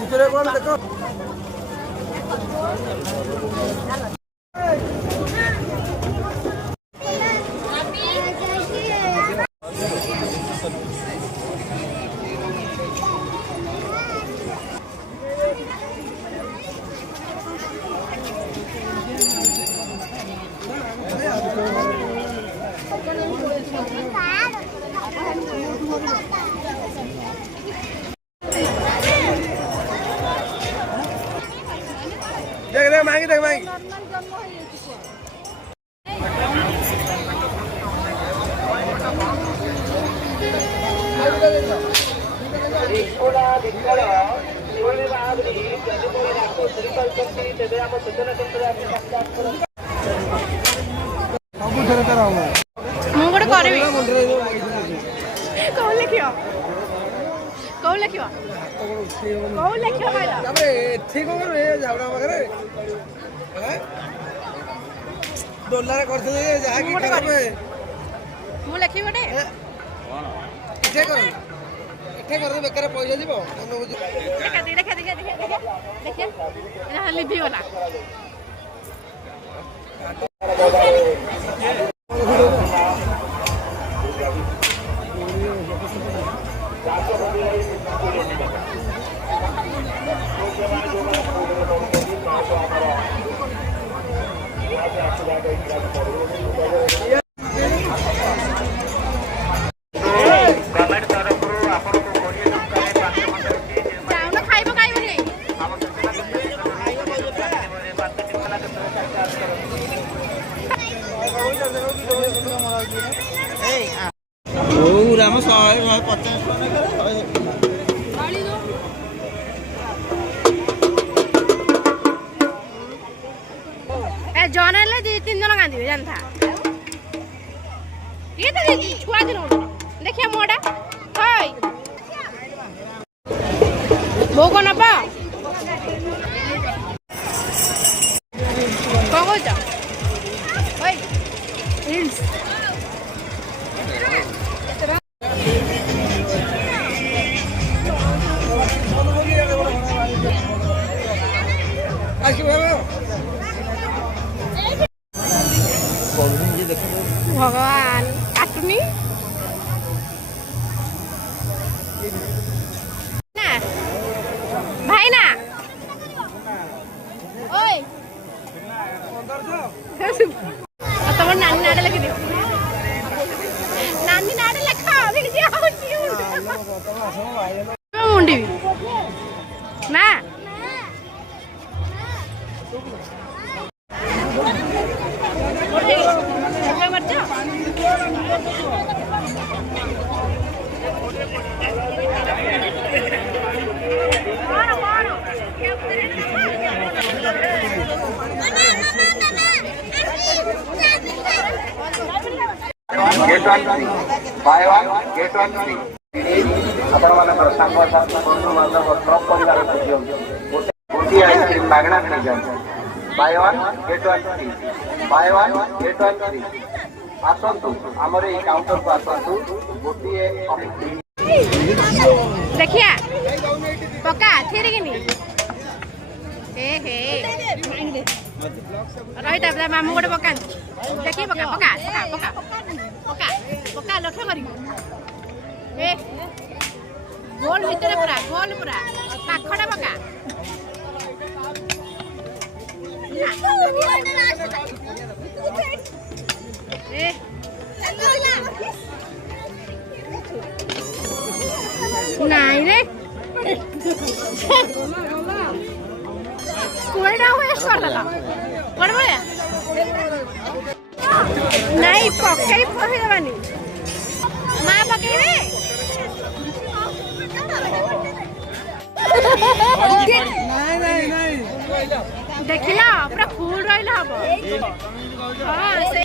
ভিতরে কোন দেখো देख देख मांगी देख मांगी डॉलर करते जहाँ की करबे मु लेखी बटे एठे कर एठे कर दे बेकार पैसा दिबो देखा देखिए एना लिभि वाला जन हेल्ले दी तीन जन गांधी जानता ये तो छुआ दिन देखिए मोड़ा हाय वो को नबा कौन हो जा ओए हिल्स भगवान काटुनी ना भाई ना ओए तुम नानी नाड़े लिखि दियो नानी नाड़े लिखा मुंडी ना gate one buy one get one आपण मानकर सांग बंधु बांधव सब परिवार गोटे आइसक्रीम मागणा नहीं जाए buy one get one buy one get one आसतु आमर ये काउंटर को आसतु गोटे देखिया पक्का थेरे किनी हे रही था मामू गोटे पका देखिए पका पका पका पका पका पका लक्ष्य करी ए गोल भीतर पूरा पाखड़ा पका ए नहीं रे कोईडा वेस्ट कर देला करबे नहीं पकई फसे देबानी मां पकेबे नहीं देखिला पूरा फुल रहिला हबो हां से